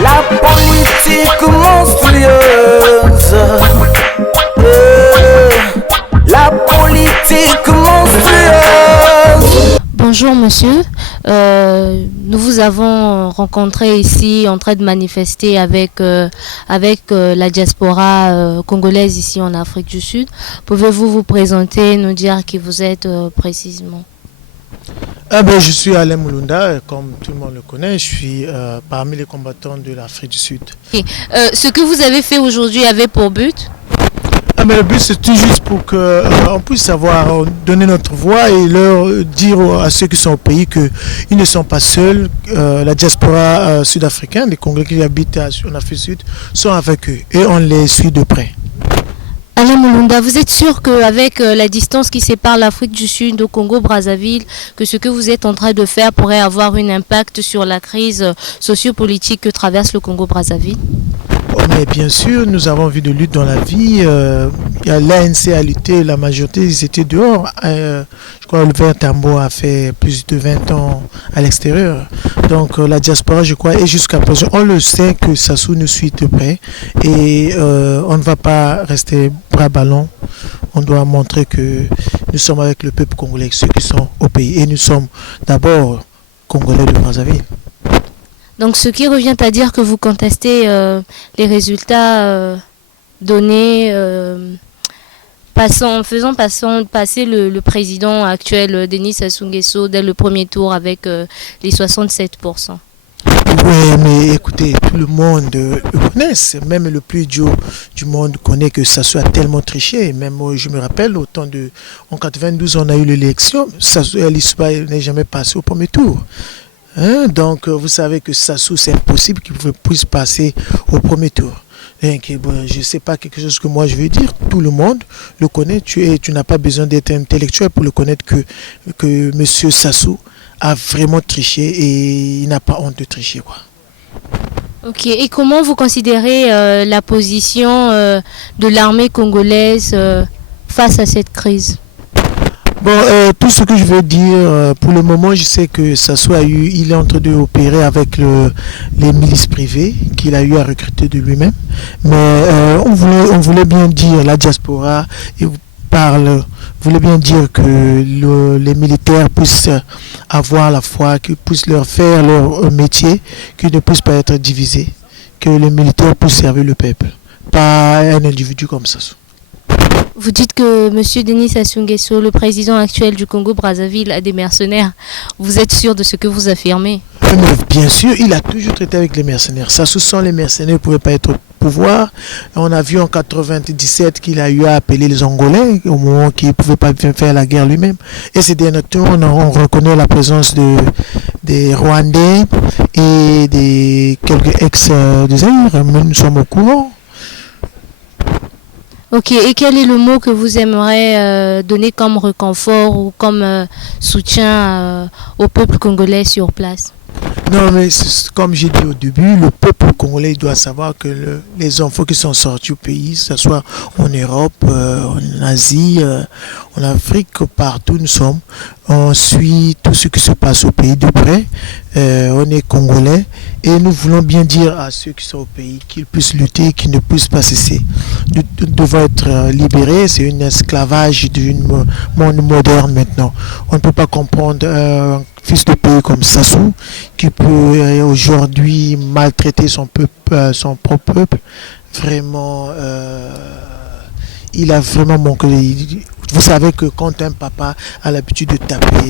La politique monstrueuse, la politique monstrueuse. Bonjour monsieur, nous vous avons rencontré ici en train de manifester avec la diaspora congolaise ici en Afrique du Sud. Pouvez-vous vous présenter, nous dire qui vous êtes précisément? Je suis Alain Mulunda, comme tout le monde le connaît, je suis parmi les combattants de l'Afrique du Sud. Okay. Ce que vous avez fait aujourd'hui avait pour but? Le but c'est tout juste pour qu'on puisse savoir donner notre voix et leur dire à ceux qui sont au pays qu'ils ne sont pas seuls. La diaspora sud-africaine, les Congolais qui habitent en Afrique du Sud sont avec eux et on les suit de près. Alain Mulunda, vous êtes sûr qu'avec la distance qui sépare l'Afrique du Sud au Congo-Brazzaville, que ce que vous êtes en train de faire pourrait avoir un impact sur la crise sociopolitique que traverse le Congo-Brazzaville? Mais bien sûr, nous avons vu de lutte dans la vie. L'ANC a lutté, la majorité ils étaient dehors. Je crois que le Vert Tambo a fait plus de 20 ans à l'extérieur. Donc la diaspora, je crois, et jusqu'à présent, on le sait que Sassou nous suit de près. Et on ne va pas rester bras ballants. On doit montrer que nous sommes avec le peuple congolais, ceux qui sont au pays. Et nous sommes d'abord Congolais de Brazzaville. Donc ce qui revient à dire que vous contestez les résultats donnés en faisant passer le président actuel Denis Sassou Nguesso dès le premier tour avec les 67%. Oui, mais écoutez, tout le monde le connaît, même le plus idiot du monde connaît que Sassou a tellement triché. Même moi, je me rappelle, en 92, on a eu l'élection, l'histoire n'est jamais passé au premier tour. Donc vous savez que Sassou c'est impossible qu'il puisse passer au premier tour. Je ne sais pas quelque chose que moi je veux dire, tout le monde le connaît, tu n'as pas besoin d'être intellectuel pour le connaître que monsieur Sassou a vraiment triché et il n'a pas honte de tricher quoi. Ok, et comment vous considérez la position de l'armée congolaise face à cette crise? Tout ce que je veux dire, pour le moment, je sais que Sassou il est en train d'opérer avec les milices privées qu'il a eu à recruter de lui-même. Mais on voulait bien dire, la diaspora voulait bien dire que les militaires puissent avoir la foi, qu'ils puissent leur faire leur métier, qu'ils ne puissent pas être divisés, que les militaires puissent servir le peuple, pas un individu comme Sassou. Vous dites que M. Denis Sassou Nguesso, le président actuel du Congo-Brazzaville, a des mercenaires. Vous êtes sûr de ce que vous affirmez? Mais bien sûr, il a toujours traité avec les mercenaires. Sassou sans les mercenaires ne pouvait pas être au pouvoir. On a vu en 97 qu'il a eu à appeler les Angolais au moment qu'il ne pouvait pas faire la guerre lui-même. Et ces derniers temps, on reconnaît la présence des Rwandais et des quelques ex-Zaïre. Nous sommes au courant. Ok, et quel est le mot que vous aimeriez donner comme réconfort ou comme soutien au peuple congolais sur place? Non, mais comme j'ai dit au début, le peuple congolais doit savoir que les enfants qui sont sortis au pays, que ce soit en Europe, en Asie, en Afrique, partout nous sommes, on suit tout ce qui se passe au pays de près, on est congolais et nous voulons bien dire à ceux qui sont au pays qu'ils puissent lutter, qu'ils ne puissent pas cesser. Nous devons être libérés, c'est un esclavage du monde moderne maintenant. On ne peut pas comprendre un fils de pays comme Sassou qui peut aujourd'hui maltraiter son propre peuple. Vraiment, il a vraiment manqué. Vous savez que quand un papa a l'habitude de taper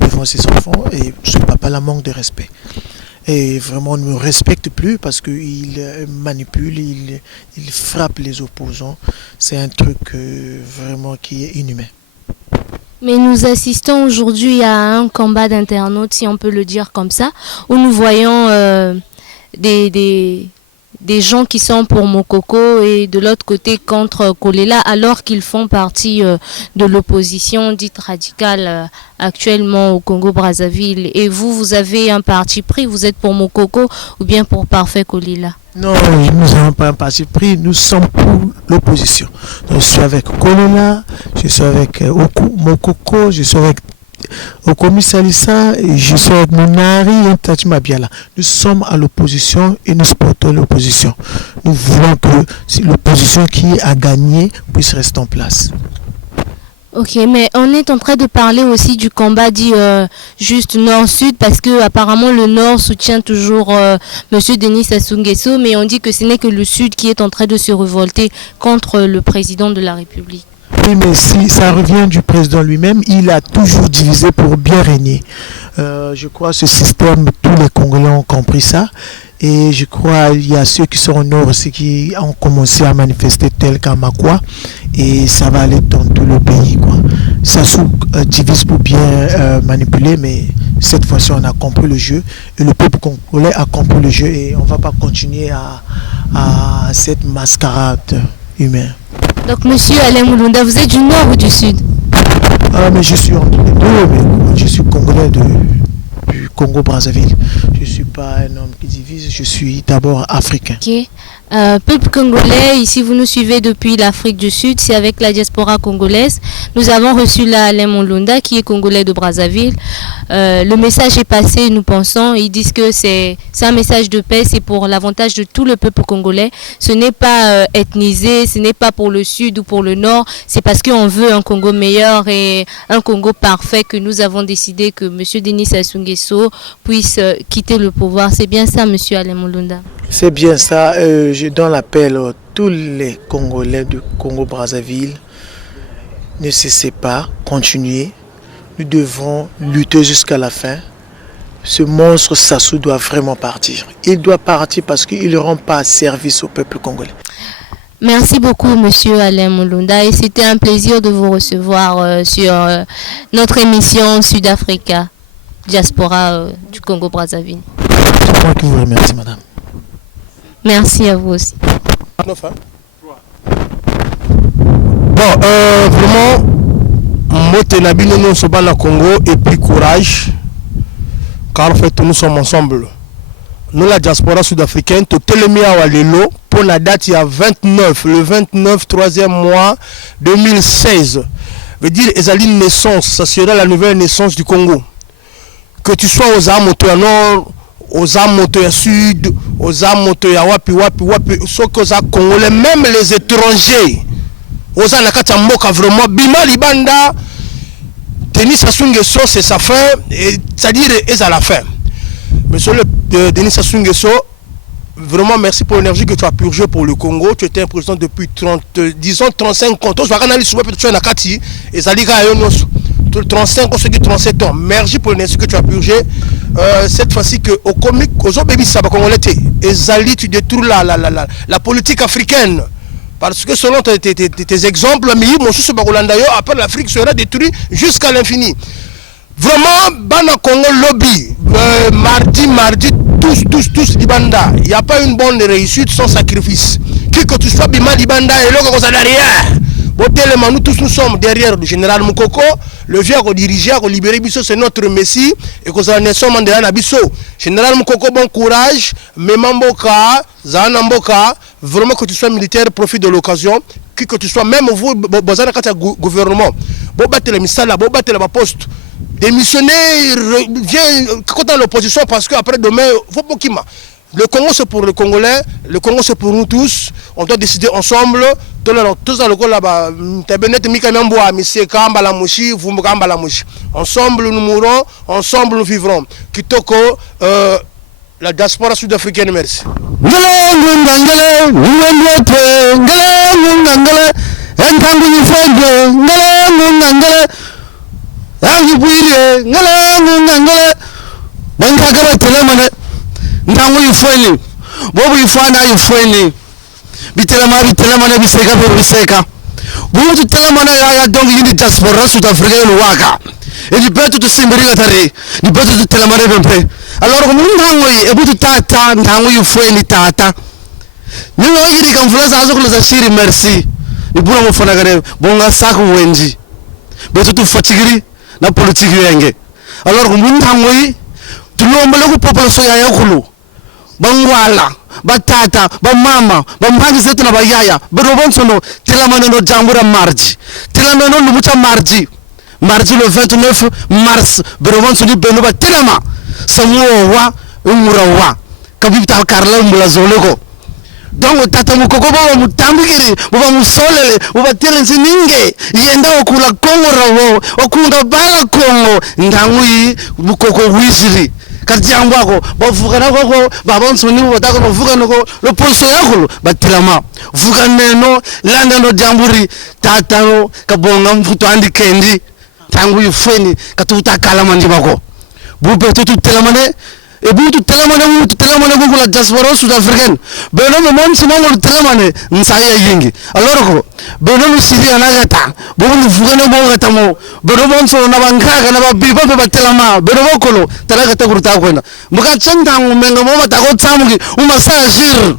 devant ses enfants, et ce papa-là manque de respect. Et vraiment, on ne me respecte plus parce qu'il manipule, il frappe les opposants. C'est un truc vraiment qui est inhumain. Mais nous assistons aujourd'hui à un combat d'internautes, si on peut le dire comme ça, où nous voyons des gens qui sont pour Mokoko et de l'autre côté contre Kolela, alors qu'ils font partie de l'opposition dite radicale actuellement au Congo-Brazzaville. Et vous avez un parti pris, vous êtes pour Mokoko ou bien pour Parfait Kolela? Non, nous n'avons pas un parti pris, nous sommes pour l'opposition. Je suis avec Kolela, je suis avec Mokoko, je suis avec au commissariat, je suis avec mon mari et Tati Mabiala. Nous sommes à l'opposition et nous supportons l'opposition. Nous voulons que l'opposition qui a gagné puisse rester en place. Ok, mais on est en train de parler aussi du combat dit juste Nord-Sud parce que apparemment le Nord soutient toujours Monsieur Denis Sassou Nguesso, mais on dit que ce n'est que le Sud qui est en train de se révolter contre le président de la République. Oui, mais si ça revient du président lui-même, il a toujours divisé pour bien régner. Je crois que ce système, tous les Congolais ont compris ça. Et je crois qu'il y a ceux qui sont au nord aussi qui ont commencé à manifester tel qu'à Makwa. Et ça va aller dans tout le pays, quoi. Ça divise pour bien manipuler, mais cette fois-ci on a compris le jeu. Et le peuple congolais a compris le jeu et on ne va pas continuer à cette mascarade humaine. Donc Monsieur Alain Mulunda, vous êtes du nord ou du sud? Mais je suis entre les deux, mais je suis congolais du Congo-Brazzaville. Je ne suis pas un homme qui divise, je suis d'abord africain. Ok. Peuple congolais, ici vous nous suivez depuis l'Afrique du Sud, c'est avec la diaspora congolaise. Nous avons reçu là Alain Mulunda qui est congolais de Brazzaville. Le message est passé, nous pensons, ils disent que c'est un message de paix, c'est pour l'avantage de tout le peuple congolais. Ce n'est pas ethnisé, ce n'est pas pour le Sud ou pour le Nord, c'est parce qu'on veut un Congo meilleur et un Congo parfait que nous avons décidé que M. Denis Sassou Nguesso puisse quitter le pouvoir. C'est bien ça, M. Alain Mulunda? C'est bien ça. Je donne l'appel à tous les Congolais du Congo-Brazzaville. Ne cessez pas, continuez. Nous devons lutter jusqu'à la fin. Ce monstre Sassou doit vraiment partir. Il doit partir parce qu'il ne rend pas service au peuple congolais. Merci beaucoup, Monsieur Alain Mulunda, et c'était un plaisir de vous recevoir sur notre émission Sud-Africa, diaspora du Congo-Brazzaville. C'est moi qui vous remercie, madame. Merci à vous aussi. Bon, vraiment, Motenabino nous sommes au Congo et puis courage, car en fait nous sommes ensemble. Nous, la diaspora sud-africaine, tout le monde à Lelo, pour la date il y a 29, le 29, 3e mois 2016. Veut dire, une naissance, ça sera la nouvelle naissance du Congo. Que tu sois aux Amotoya Nord, aux Amotoya Sud, aux Amotoya Wapi, ceux qui sont Congolais, même les étrangers, aux Anakata Mboka, vraiment, Bima Libanda, Denis Sassou Nguesso, c'est sa fin, c'est-à-dire, c'est à la fin. Monsieur le Denis Sassou Nguesso, vraiment merci pour l'énergie que tu as purgée pour le Congo. Tu étais un président depuis 35 ans. Tu as 35 ans, 37 ans. Merci pour l'énergie que tu as purgée. Cette fois-ci, au comique, aux autres bébés, ça va congolais. Et Zali, tu détruis la politique africaine. Parce que selon tes exemples, après l'Afrique sera détruite jusqu'à l'infini. Vraiment, Bana Congo lobby, mardi, tous Libanda. Il n'y a pas une bonne réussite sans sacrifice. Qui que tu sois, Bima Libanda, et là, on a derrière. Nous tous nous sommes derrière le général Moukoko, le vieux qui dirige, qui libère Bisso, c'est notre messie, et que nous sommes derrière Bisso. Général Moukoko, bon courage, Memamboka, Zanamboka, vraiment que tu sois militaire, profite de l'occasion, qui que tu sois, même vous, besoin de gouvernement, bon battre les missiles, bon battre la poste. Démissionner, vient dans l'opposition parce qu'après demain, il faut pas qu'il m'a. Le Congo c'est pour les Congolais, le Congo c'est pour nous tous. On doit décider ensemble. Tous dans le Congo là-bas, ensemble nous mourrons, ensemble nous vivrons. Kitoko, la diaspora sud-africaine, merci. Ntango yifweni bobu yifana yifweni bitelemana biseka bobu tutelemana ya donc yindi diaspora sud-africaine waka et du betu to simbiriga tare du betu to telemana bempe alors comme ntango yi ebutu tata ntango yifweni tata nyingo yiri kan fulasa azokula za shiri merci ni buna mo fana gare bonga saku wenji betu tu fatigiri na politique yenge alors comme ntango yi tulomba le population ya yakulu bangwala batata bamama bambangi zetu na bayaya berobonsono tilamano no jambura marji tilamano lumucha marji mardi le 29 mars berovan soni benoba telema samuo wa umura wa kabita karla mbula zolego donc tata mukoko baba mutambikiri baba musolele baba telensi ninge yenda okula kongo rawo okunga bala kongo ndangui mukoko wiziri katiambo ako bavuka nako baba nsoni batako bavuka nako le poso yako batilama vuka neno landa no jamburi tata no kabonga mfuto andi kendi tangu yufeni katuta kala mandi bako bupe tutu telamane e butu telamane ko la diaspora sud-africaine beno mo mon simo mo telamane nsaya yingi alors ko beno no sidi anagata bo no vuka no gata mo beno mon so na bangaga na babiba be telama beno bokolo talaga ta kurta kwenda muka chanda menga mo batako tsamuki umasajir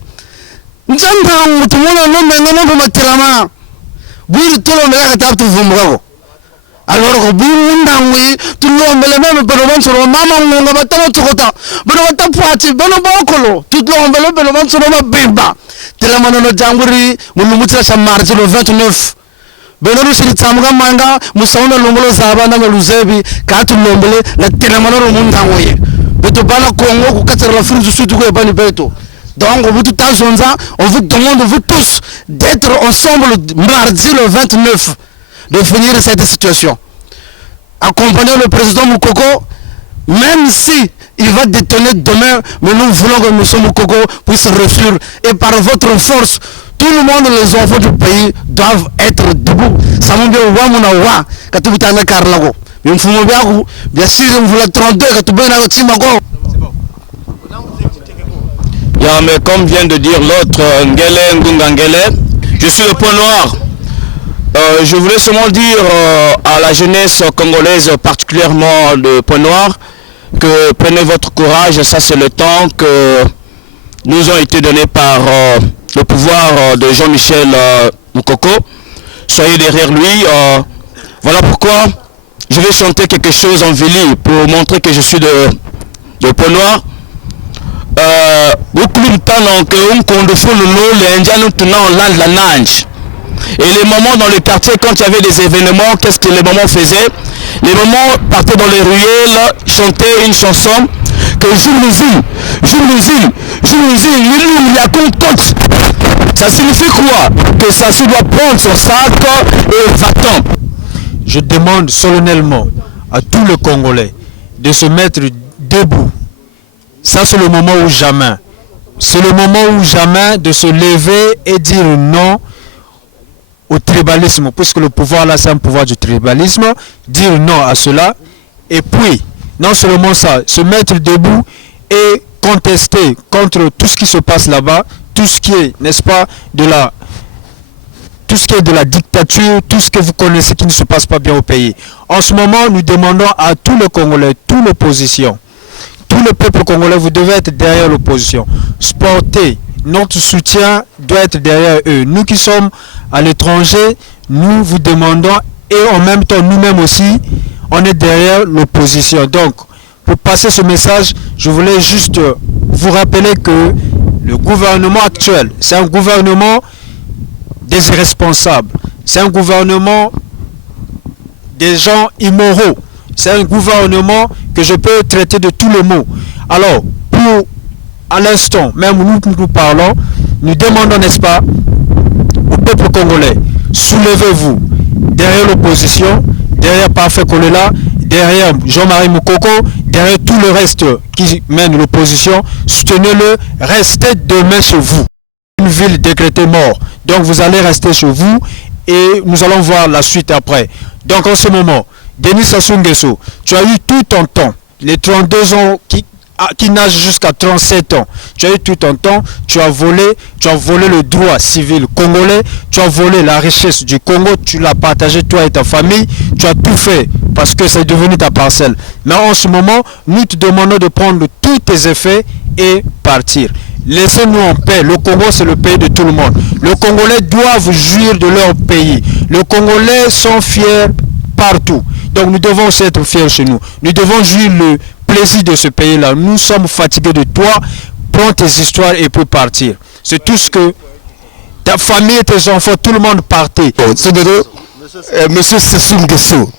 njanda mutumona no menga mo batelama buri tolo mega ta tu vumugako alors ko bundangwi tulombele meme beno bansoro mama ngonga batamo tsokota beno batapati beno bokolo tulombele beno bansoro mabimba telamano no janguri mulumutira cha mardi le 29 beno rusiri tsamuga manga musauna longolo zabanda ngaluzebi katu lombele la telamano ro mundangwi beto bana kongo ku katsara la frise sud ko ebani beto. Donc vous tout à on vous demande vous tous d'être ensemble mardi le 29 de finir cette situation. Accompagner le président Moukoko, même si il va détonner demain, mais nous voulons que M. Moukoko puisse réussir. Et par votre force, tout le monde, les enfants du pays, doivent être debout. Ça m'a dit, wa katubitana karlago. Bien sûr, vous voulez 32, katubena timako. Yeah, mais comme vient de dire l'autre, Ngele Ngunga Ngele, je suis le point noir. Je voulais seulement dire à la jeunesse congolaise, particulièrement de Point Noir, que prenez votre courage, ça c'est le temps que nous ont été donnés par le pouvoir de Jean-Michel Moukoko. Soyez derrière lui. Voilà pourquoi je vais chanter quelque chose en Vili pour montrer que je suis de Point Noir. Et les moments dans le quartier, quand il y avait des événements, qu'est-ce que les moments faisaient? Les moments partaient dans les ruelles, chantaient une chanson que ça signifie quoi? Que ça se doit prendre son sac et va-t'en. Je demande solennellement à tous les Congolais de se mettre debout. Ça c'est le moment ou jamais. C'est le moment ou jamais de se lever et dire non au tribalisme, puisque le pouvoir là c'est un pouvoir du tribalisme, dire non à cela, et puis non seulement ça, se mettre debout et contester contre tout ce qui se passe là-bas, tout ce qui est, n'est-ce pas, de la dictature, tout ce que vous connaissez qui ne se passe pas bien au pays. En ce moment, nous demandons à tous les Congolais, toute l'opposition, tout le peuple congolais, vous devez être derrière l'opposition. Sporter, notre soutien doit être derrière eux. Nous qui sommes à l'étranger, nous vous demandons, et en même temps nous-mêmes aussi, on est derrière l'opposition. Donc, pour passer ce message, je voulais juste vous rappeler que le gouvernement actuel, c'est un gouvernement des irresponsables, c'est un gouvernement des gens immoraux, c'est un gouvernement que je peux traiter de tous les mots. Alors, à l'instant, même nous parlons, nous demandons, n'est-ce pas, au peuple congolais, soulevez-vous derrière l'opposition, derrière Parfait Kolela, derrière Jean-Marie Moukoko, derrière tout le reste qui mène l'opposition, soutenez-le, restez demain chez vous. Une ville décrétée mort, donc vous allez rester chez vous et nous allons voir la suite après. Donc en ce moment, Denis Sassou Nguesso, tu as eu tout ton temps, les 32 ans qui nage jusqu'à 37 ans. Tu as eu tout ton temps, tu as volé le droit civil congolais, tu as volé la richesse du Congo, tu l'as partagé toi et ta famille, tu as tout fait parce que c'est devenu ta parcelle. Mais en ce moment, nous te demandons de prendre tous tes effets et partir. Laissez-nous en paix. Le Congo, c'est le pays de tout le monde. Les Congolais doivent jouir de leur pays. Les Congolais sont fiers partout. Donc nous devons aussi être fiers chez nous. Nous devons jouir le plaisir de ce pays-là. Nous sommes fatigués de toi. Prends tes histoires et puis partir. C'est tout ce que ta famille, tes enfants, tout le monde partait. Monsieur Sassou Nguesso,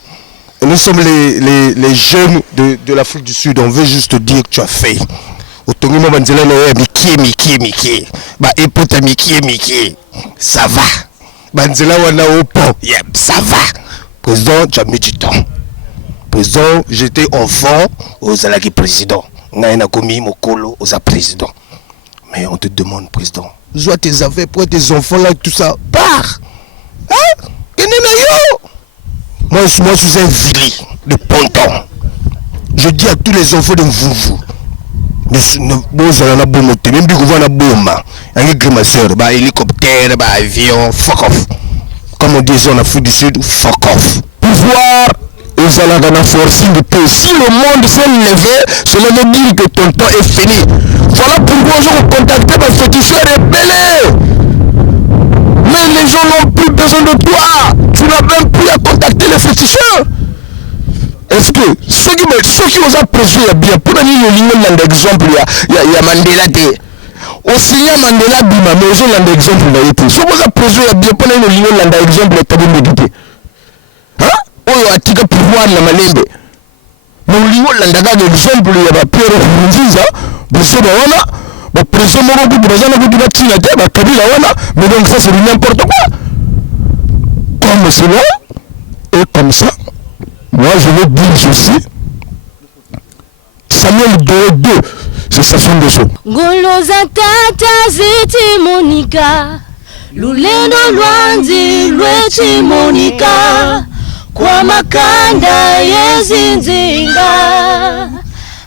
Nous sommes les jeunes de l'Afrique du Sud. On veut juste dire que tu as fait. Ça va. Ça va. Président, tu as mis du temps. Président, j'étais enfant aux alaki président. Naina komi mokolo aux président. Mais on te demande, président, joue tes affaires pour tes enfants là, tout ça. Pars. Hein? Moi, je suis un vili de ponton. Je dis à tous les enfants de vous. Même si vous avez un bombe, un grimasseur, un hélicoptère, un avion, fuck off. Comme on dit en Afrique du Sud, fuck off. Pouvoir, ils ont la forcing de paix. Si le monde s'est levé, cela veut dire que ton temps est fini. Voilà pourquoi je vous contacte parce que tu es rebelle. Mais les gens n'ont plus besoin de toi. Tu n'as même plus à contacter les féticheurs. Est-ce que ceux qui ont apprécié bien, pour donner un exemple, il y a Mandela. Aussi, il y a Mandela Bima, mais ils ont un exemple. Si vous appréciez bien, pour donner un exemple, il y a médité. Hein? Oh, il y a un petit pouvoir dans ma limbe. Mais il y a un exemple, il y a Pierre Nkurunziza, le président mais donc ça c'est n'importe quoi. Comme cela et comme ça, moi je veux dire ceci. Samuel 2, c'est ça son dessous. Goloza tata ziti Monica, lulendo lwanzi lweti Monica, kwa makanda yezinzinga.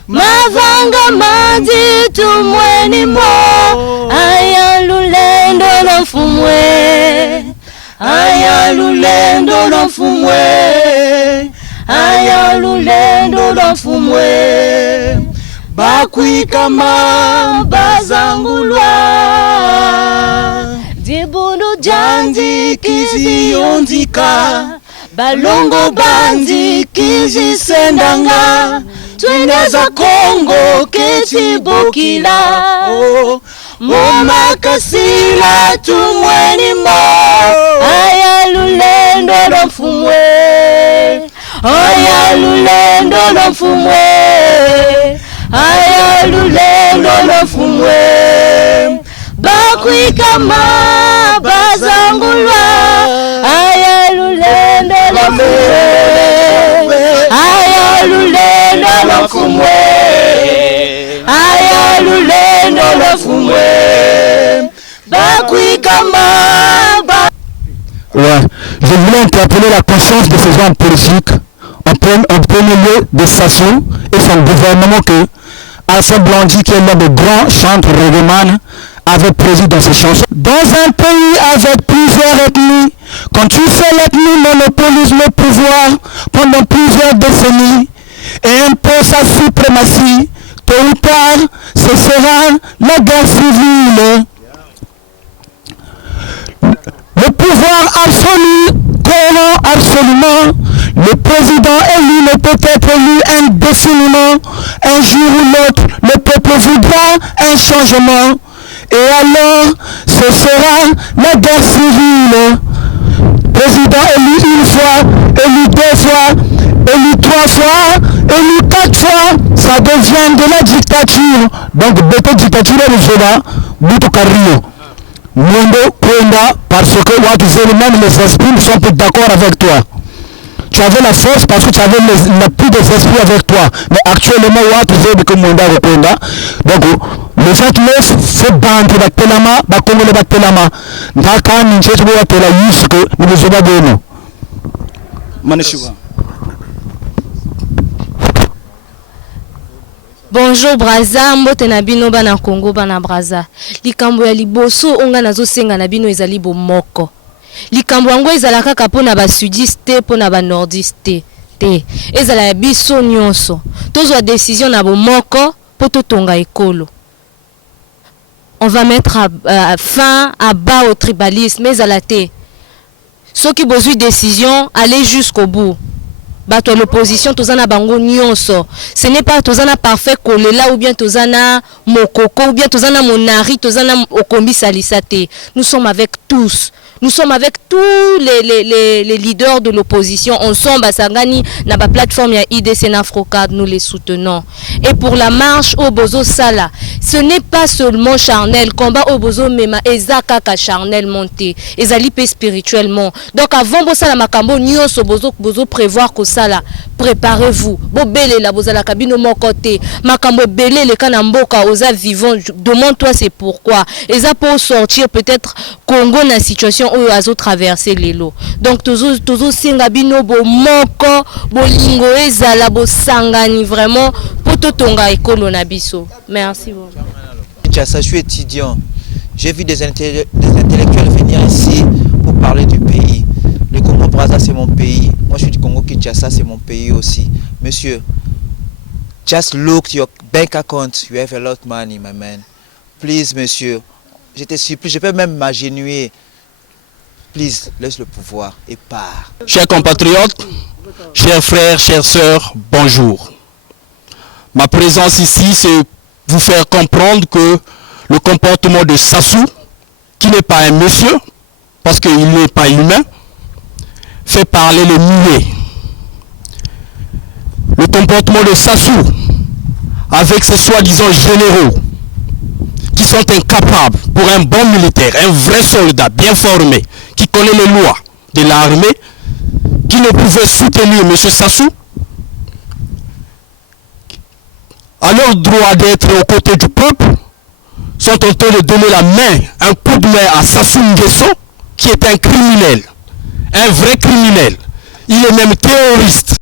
Mavanga madi tumweni mo, aya lulendo lofumwe, aya lulendo lofumwe, aya lulendo lofumwe, bakwi kama bazangulwa, dibunu jandi kizi yondika, balongo bandi kizi sendanga. Twineza Kongo ketibokila, moma kasila tumweni mo, aya lulendo lofumwe, aya lulendo lofumwe, aya lulendo lofumwe, bakwi kama bazangulwa, aya lulendo lofumwe, aya lulendo lofumwe, aya lulendo lofumwe, bakwi kama ba. Ouais, je voulais interpeller la conscience de ces gens politiques, en premier lieu de Sassou et son gouvernement que Alpha Blondy, qui est l'un des grands chantres reggaeman, avait prévu dans ses chansons. Dans un pays avec plusieurs ethnies, quand tu fais l'ethnie monopolise le pouvoir pendant plusieurs décennies et impose sa suprématie, tôt ou tard, ce sera la guerre civile. Le pouvoir absolu corrompt absolument. Le président élu ne peut être élu indéfiniment. Un jour ou l'autre, le peuple voudra un changement. Et alors, ce sera la guerre civile. Président élu une fois, élu deux fois, élu trois fois, élu quatre fois, ça devient de la dictature. Donc, de dictature, le Zoba, Boutou Carrillo. Mundo Kwenda, parce que même les esprits ne sont pas d'accord avec toi. Tu avais la force parce que tu avais plus d'esprits avec toi. Mais actuellement, donc le fait que c'est bande de Telama, Bakongo de Telama, Naka Ninchetu Tela Yusuke, nous ne sommes pas de nous. Maneshiwa. Bonjour Braza, mbote na bino bana Congo bana Braza. Likambo ya liboso onga nazo senga na bino ezali bomoko. Likambo yango ezala kaka pona ba sudiste pona ba nordiste te. Ezala ya biso nyonso. Tozwa décision na bomoko po totonga ekolo. On va mettre fin à bas au tribalisme ezala te. Ceux qui besoin décision, allez jusqu'au bout. Bato l'opposition tozana bango nyonso. Ce n'est pas tozana parfait kolela ou bien tozana mokoko ou bien tozana monari tozana okombi salisate. Nous sommes avec tous. Nous sommes avec tous les leaders de l'opposition. Ensemble, à Sangani, na ba plateforme ya IDC Nafrocad, nous les soutenons. Et pour la marche au Bozo Sala, ce n'est pas seulement charnel. Combat au Bozo Mema, ezakaka charnel monté, ezalipe spirituellement. Donc avant Bosala Makambo, nyonso Bozo prévoir que Sala, préparez-vous. Bobele la Bozala Kabino mon côté. Makambo belé le kanamboka oza vivant. Demande-toi c'est pourquoi. Eza pour sortir peut-être Congo na situation où azo traverser les lots. Donc tozo singabino bo moko bolingo ezala bo sangani vraiment poto tonga ekolo na biso. Merci beaucoup. Je suis étudiant. J'ai vu des intellectuels venir ici pour parler du pays. Le Congo-Brazza, c'est mon pays. Moi, je suis du Congo-Kinshasa, c'est mon pays aussi. Monsieur, just look your bank account. You have a lot of money, my man. Please, monsieur. Je te supplie, je peux même m'agenouiller. Please, laisse le pouvoir et pars. Chers compatriotes, chers frères, chères sœurs, bonjour. Ma présence ici, c'est vous faire comprendre que le comportement de Sassou, qui n'est pas un monsieur, parce qu'il n'est pas humain, fait parler les muets. Le comportement de Sassou, avec ses soi-disant généraux, qui sont incapables, pour un bon militaire, un vrai soldat bien formé, qui connaît les lois de l'armée, qui ne pouvait soutenir M. Sassou, à leur droit d'être aux côtés du peuple, sont en train de donner la main, un coup de main à Sassou Nguesso, qui est un criminel, un vrai criminel. Il est même terroriste.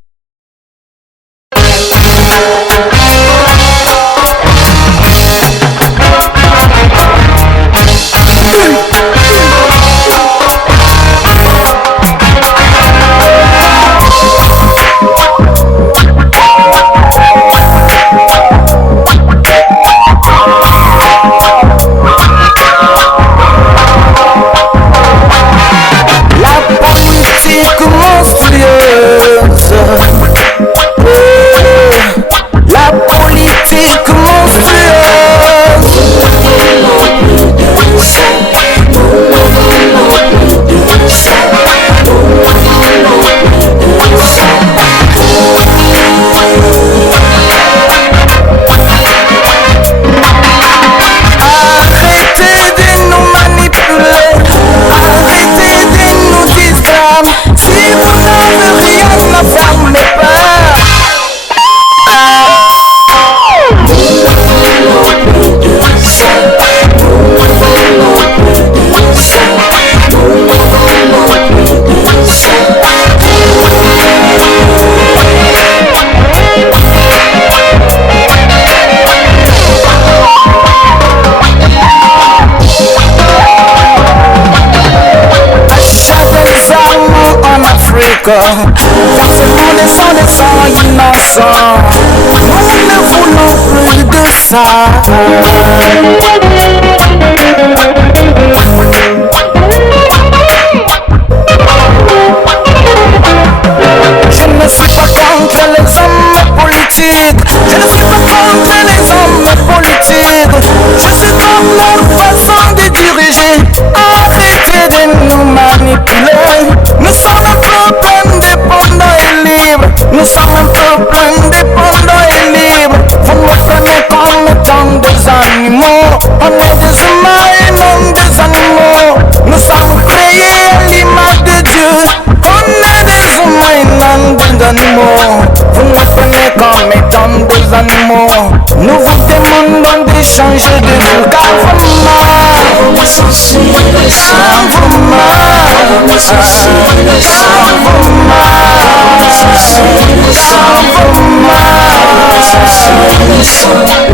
Car ce monde est sans des sangs innocents. Nous ne voulons plus de ça. Je ne suis pas contre les hommes politiques. Je ne suis pas contre les hommes politiques. Je suis contre leur façon de diriger. Arrêtez de nous manipuler. Nous sommes un peuple indépendant et libre. Nous sommes un peuple indépendant et libre. Vous me prenez comme étant des animaux. On est des humains et non des animaux. Nous sommes créés à l'image de Dieu. On est des humains et non des animaux. Vous me prenez comme étant des animaux. Nous vous demandons de changer de vous. Car vous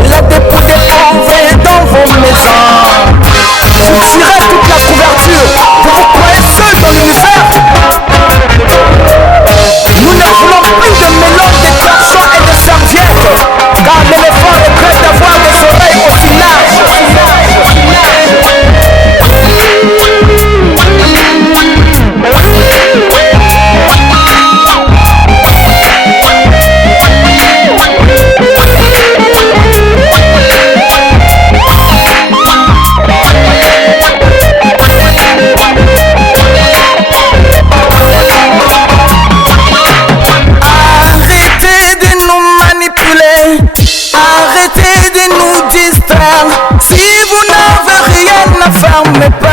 la dépôt des pauvres est dans vos maisons. Je tirerai toute la couverture pour vous croire seul dans l'univers. Nous ne voulons plus de mélange de torchons et de serviettes, car l'éléphant est prêt d'avoir des oreilles aussi larges. faire. Si vous n'avez rien à faire, mes